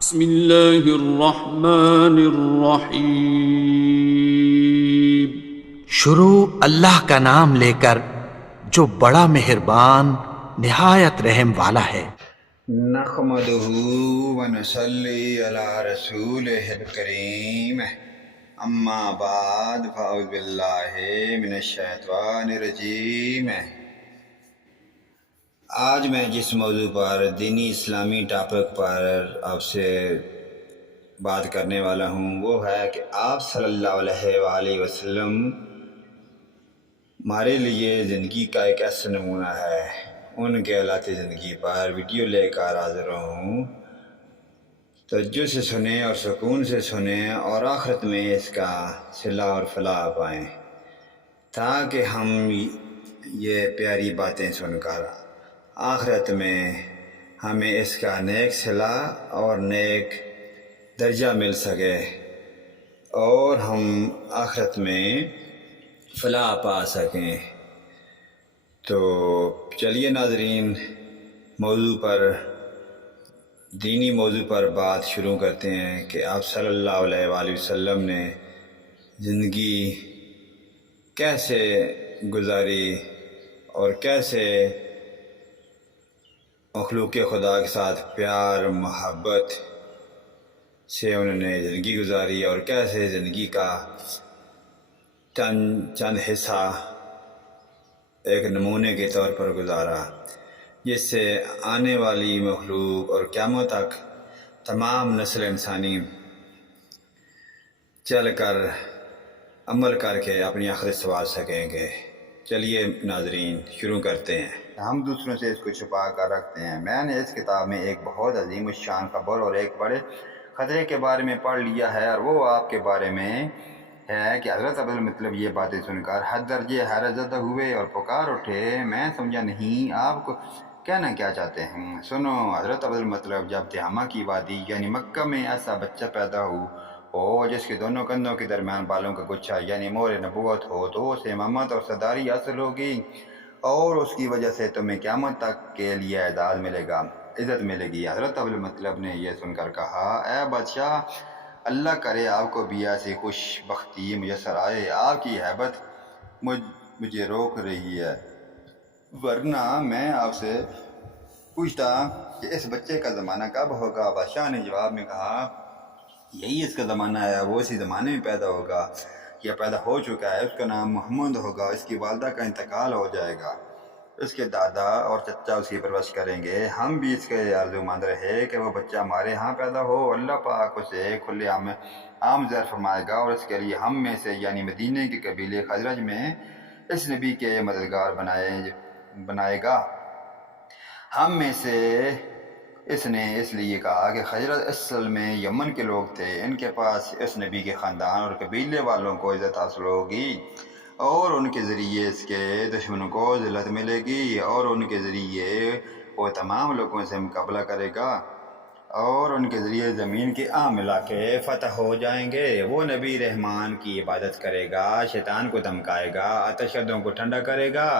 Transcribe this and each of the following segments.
بسم اللہ الرحمن الرحیم۔ شروع اللہ کا نام لے کر جو بڑا مہربان نہایت رحم والا ہے۔ نحمدہ ونصلی علی رسولہ الکریم، اما بعد فاعوذ باللہ من الشیطان الرجیم۔ آج میں جس موضوع پر دینی اسلامی ٹاپک پر آپ سے بات کرنے والا ہوں وہ ہے کہ آپ صلی اللہ علیہ وآلہ وسلم ہمارے لیے زندگی کا ایک ایسا نمونہ ہے۔ ان کے حالات زندگی پر ویڈیو لے کر حاضر ہوں، توجہ سے سنیں اور سکون سے سنیں اور آخرت میں اس کا صلہ اور فلاح پائیں، تاکہ ہم یہ پیاری باتیں سن کر آخرت میں ہمیں اس کا نیک صلہ اور نیک درجہ مل سکے اور ہم آخرت میں فلاح پا سکیں۔ تو چلیے ناظرین، دینی موضوع پر بات شروع کرتے ہیں کہ آپ صلی اللہ علیہ وآلہ وسلم نے زندگی کیسے گزاری اور کیسے مخلوق خدا کے ساتھ پیار محبت سے انہوں نے زندگی گزاری اور کیسے زندگی کا چند حصہ ایک نمونے کے طور پر گزارا، جس سے آنے والی مخلوق اور قیامت تک تمام نسل انسانی چل کر عمل کر کے اپنی آخرت سنوار سکیں گے۔ چلیے ناظرین شروع کرتے ہیں۔ ہم دوسروں سے اس کو چھپا کر رکھتے ہیں۔ میں نے اس کتاب میں ایک بہت عظیم الشان خبر اور ایک بڑے خطرے کے بارے میں پڑھ لیا ہے، اور وہ آپ کے بارے میں ہے کہ حضرت عبدالمطلب یہ باتیں سن کر حد درجے حیرت زدہ ہوئے اور پکار اٹھے، میں سمجھا نہیں آپ کو کہنا کیا چاہتے ہیں۔ سنو، حضرت عبدالمطلب جب تہامہ کی وادی یعنی مکہ میں ایسا بچہ پیدا ہو جس کے دونوں کندھوں کے درمیان بالوں کا گچھا یعنی مور نبوت ہو، تو اسے امامت اور صداری حاصل ہوگی اور اس کی وجہ سے تمہیں قیامت تک کے لیے اعزاز ملے گا، عزت ملے گی۔ حضرت عبدالمطلب نے یہ سن کر کہا، اے بادشاہ، اللہ کرے آپ کو بھی ایسی خوش بختی میسر آئے۔ آپ کی ہیبت مجھے روک رہی ہے، ورنہ میں آپ سے پوچھتا کہ اس بچے کا زمانہ کب ہوگا۔ بادشاہ نے جواب میں کہا، یہی اس کا زمانہ ہے، وہ اسی زمانے میں پیدا ہوگا یا پیدا ہو چکا ہے۔ اس کا نام محمد ہوگا، اس کی والدہ کا انتقال ہو جائے گا، اس کے دادا اور چچا اس کی پرورش کریں گے۔ ہم بھی اس کے آرزو مند رہے کہ وہ بچہ ہمارے ہاں پیدا ہو۔ اللہ پاک اسے کھلے عام زر فرمائے گا اور اس کے لیے ہم میں سے یعنی مدینے کے قبیلے خزرج میں اس نبی کے مددگار بنائے گا۔ ہم میں سے اس نے اس لیے کہا کہ خزرج اصل میں یمن کے لوگ تھے، ان کے پاس اس نبی کے خاندان اور قبیلے والوں کو عزت حاصل ہوگی اور ان کے ذریعے اس کے دشمنوں کو ذلت ملے گی اور ان کے ذریعے وہ تمام لوگوں سے مقابلہ کرے گا اور ان کے ذریعے زمین کے عام علاقے فتح ہو جائیں گے۔ وہ نبی رحمان کی عبادت کرے گا، شیطان کو دھمکائے گا، آتش گردوں کو ٹھنڈا کرے گا،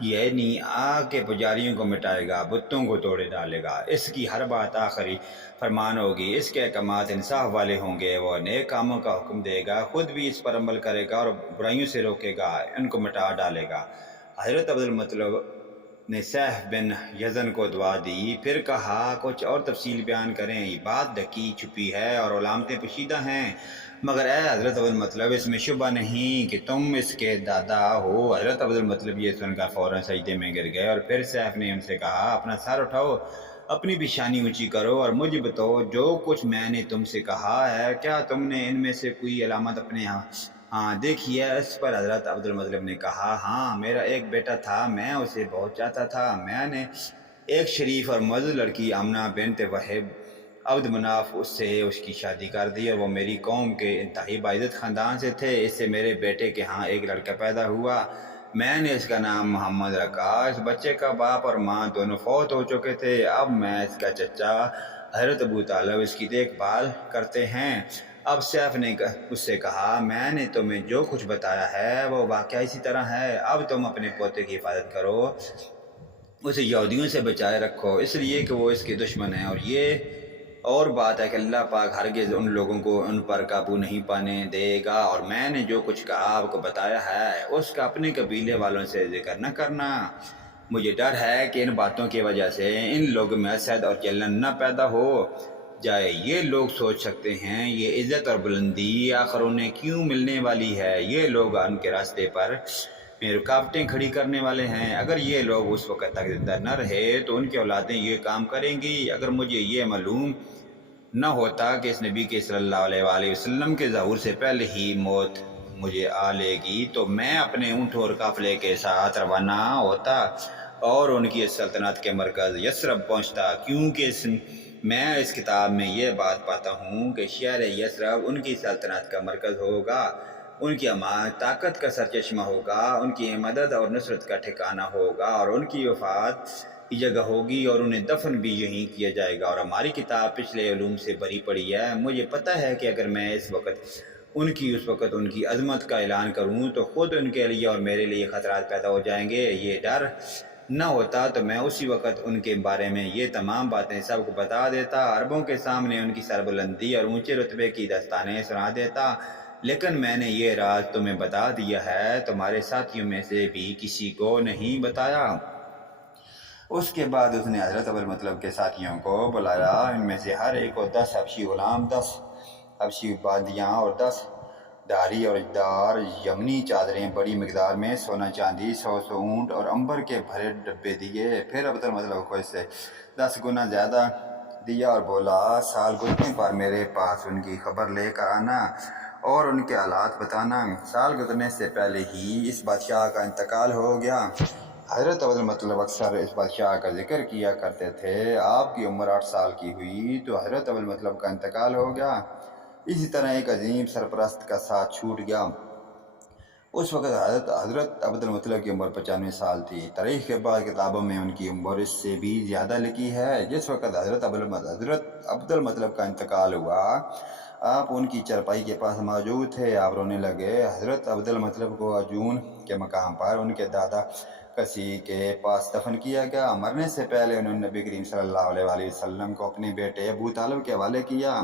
یعنی آگ کے پجاریوں کو مٹائے گا، بتوں کو توڑے ڈالے گا۔ اس کی ہر بات آخری فرمان ہوگی، اس کے احکامات انصاف والے ہوں گے، وہ نیک کاموں کا حکم دے گا، خود بھی اس پر عمل کرے گا اور برائیوں سے روکے گا، ان کو مٹا ڈالے گا۔ حضرت عبدالمطلب نے سیف بن یزن کو دعا دی، پھر کہا کچھ اور تفصیل بیان کریں، یہ بات ڈھکی چھپی ہے اور علامتیں پوشیدہ ہیں، مگر اے حضرت عبدالمطلب اس میں شبہ نہیں کہ تم اس کے دادا ہو۔ حضرت عبدالمطلب یہ سن کر فوراً سجدے میں گر گئے اور پھر سیف نے ان سے کہا، اپنا سر اٹھاؤ، اپنی بھی شانی اونچی کرو اور مجھے بتاؤ جو کچھ میں نے تم سے کہا ہے، کیا تم نے ان میں سے کوئی علامت اپنے ہاں دیکھی ہے؟ اس پر حضرت عبدالمطلب نے کہا، ہاں، میرا ایک بیٹا تھا، میں اسے بہت چاہتا تھا، میں نے ایک شریف اور معزز لڑکی آمنہ بنت وہب عبد مناف اس کی شادی کر دی اور وہ میری قوم کے انتہائی باعزت خاندان سے تھے۔ اس سے میرے بیٹے کے ہاں ایک لڑکا پیدا ہوا، میں نے اس کا نام محمد رکھا۔ اس بچے کا باپ اور ماں دونوں فوت ہو چکے تھے، اب میں اس کا چچا حضرت ابو طالب اس کی دیکھ بھال کرتے ہیں۔ اب سیف نے اس سے کہا، میں نے تمہیں جو کچھ بتایا ہے وہ واقعہ اسی طرح ہے، اب تم اپنے پوتے کی حفاظت کرو، اسے یہودیوں سے بچائے رکھو، اس لیے کہ وہ اس کے دشمن ہیں اور یہ اور بات ہے کہ اللہ پاک ہرگز ان لوگوں کو ان پر قابو نہیں پانے دے گا، اور میں نے جو کچھ آپ کو بتایا ہے اس کا اپنے قبیلے والوں سے ذکر نہ کرنا۔ مجھے ڈر ہے کہ ان باتوں کی وجہ سے ان لوگوں میں حسد اور جلن نہ پیدا ہو جائے۔ یہ لوگ سوچ سکتے ہیں یہ عزت اور بلندی آخر انہیں کیوں ملنے والی ہے؟ یہ لوگ ان کے راستے پر میں رکاوٹیں کھڑی کرنے والے ہیں۔ اگر یہ لوگ اس وقت تک زندہ نہ رہے تو ان کی اولادیں یہ کام کریں گی۔ اگر مجھے یہ معلوم نہ ہوتا کہ اس نبی کے صلی اللہ علیہ وآلہ وسلم کے ظہور سے پہلے ہی موت مجھے آ لے گی تو میں اپنے اونٹ اور قافلے کے ساتھ روانہ ہوتا اور ان کی سلطنت کے مرکز یثرب پہنچتا، کیونکہ میں اس کتاب میں یہ بات پاتا ہوں کہ شہر یثرب ان کی سلطنت کا مرکز ہوگا، ان کی طاقت کا سرچشمہ ہوگا، ان کی مدد اور نصرت کا ٹھکانہ ہوگا، اور ان کی وفات کی جگہ ہوگی، اور انہیں دفن بھی یہیں کیا جائے گا۔ اور ہماری کتاب پچھلے علوم سے بھری پڑی ہے۔ مجھے پتہ ہے کہ اگر میں اس وقت ان کی عظمت کا اعلان کروں تو خود ان کے لیے اور میرے لیے خطرات پیدا ہو جائیں گے۔ یہ ڈر نہ ہوتا تو میں اسی وقت ان کے بارے میں یہ تمام باتیں سب کو بتا دیتا، عربوں کے سامنے ان کی سربلندی اور اونچے رتبے کی داستانیں سنا دیتا، لیکن میں نے یہ راز تمہیں بتا دیا ہے، تمہارے ساتھیوں میں سے بھی کسی کو نہیں بتایا۔ اس کے بعد اس نے حضرت ابوالمطلب کے ساتھیوں کو بلایا، ان میں سے ہر ایک کو 10 حبشی غلام، 10 حبشی باندیاں اور 10 داری اور دار یمنی چادریں، بڑی مقدار میں سونا چاندی، 100 اونٹ اور عنبر کے بھرے ڈبے دیے۔ پھر ابوالمطلب کو اس سے 10 گنا زیادہ دیا اور بولا، سال گزرنے پر میرے پاس ان کی خبر لے کر آنا اور ان کے حالات بتانا۔ سال گزرنے سے پہلے ہی اس بادشاہ کا انتقال ہو گیا۔ حضرت ابوالمطلب اکثر اس بادشاہ کا ذکر کیا کرتے تھے۔ آپ کی عمر 8 سال کی ہوئی تو حضرت ابوالمطلب کا انتقال ہو گیا۔ اسی طرح ایک عظیم سرپرست کا ساتھ چھوٹ گیا۔ اس وقت حضرت عبدالمطلب کی عمر 95 سال تھی۔ تاریخ کے بعد کتابوں میں ان کی عمر اس سے بھی زیادہ لکھی ہے۔ جس وقت حضرت عبدالمطلب کا انتقال ہوا، آپ ان کی چرپائی کے پاس موجود تھے۔ آپ رونے لگے۔ حضرت عبدالمطلب کو عجون کے مقام پر ان کے دادا کسی کے پاس دفن کیا گیا۔ مرنے سے پہلے انہوں نے نبی کریم صلی اللہ علیہ وآلہ وسلم کو اپنے بیٹے ابو طالب کے حوالے کیا۔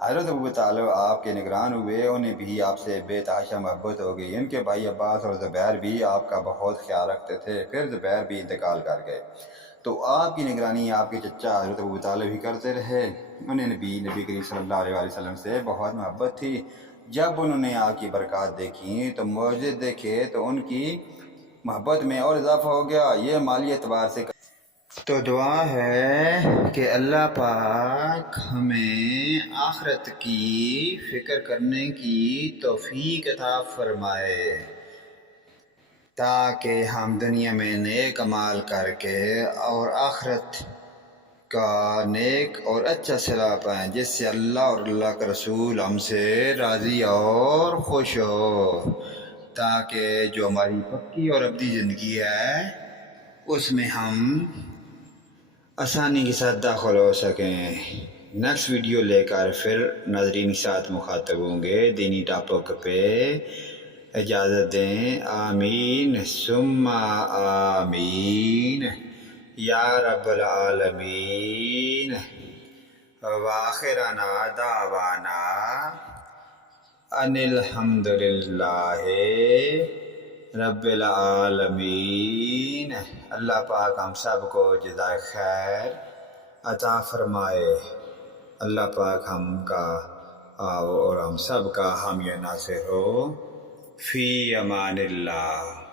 حضرت ابو طالب آپ کے نگران ہوئے، انہیں بھی آپ سے بے تحاشا محبت ہو گئی۔ ان کے بھائی عباس اور زبیر بھی آپ کا بہت خیال رکھتے تھے۔ پھر زبیر بھی انتقال کر گئے تو آپ کی نگرانی آپ کے چچا حضرت ابو طالب ہی کرتے رہے۔ انہیں بھی نبی کریم صلی اللہ علیہ وآلہ وسلم سے بہت محبت تھی۔ جب انہوں نے آپ کی برکات دیکھی تو معجزے دیکھے تو ان کی محبت میں اور اضافہ ہو گیا۔ یہ مالی اعتبار سے تو دعا ہے کہ اللہ پاک ہمیں آخرت کی فکر کرنے کی توفیق عطا فرمائے، تاکہ ہم دنیا میں نیک عمال کر کے اور آخرت کا نیک اور اچھا صلہ پائیں، جس سے اللہ اور اللہ کا رسول ہم سے راضی اور خوش ہو، تاکہ جو ہماری پکی اور ابدی زندگی ہے اس میں ہم آسانی کے ساتھ داخل ہو سکیں۔ نیکسٹ ویڈیو لے کر پھر ناظرین کے ساتھ مخاطب ہوں گے دینی ٹاپک پہ۔ اجازت دیں۔ آمین ثم آمین یا رب العالمین۔ وآخرنا دعوانا ان الحمدللہ رب العالمین۔ اللہ پاک ہم سب کو جزائے خیر عطا فرمائے۔ اللہ پاک ہم کا اور ہم سب کا حامی ناصر ہو۔ فی امان اللہ۔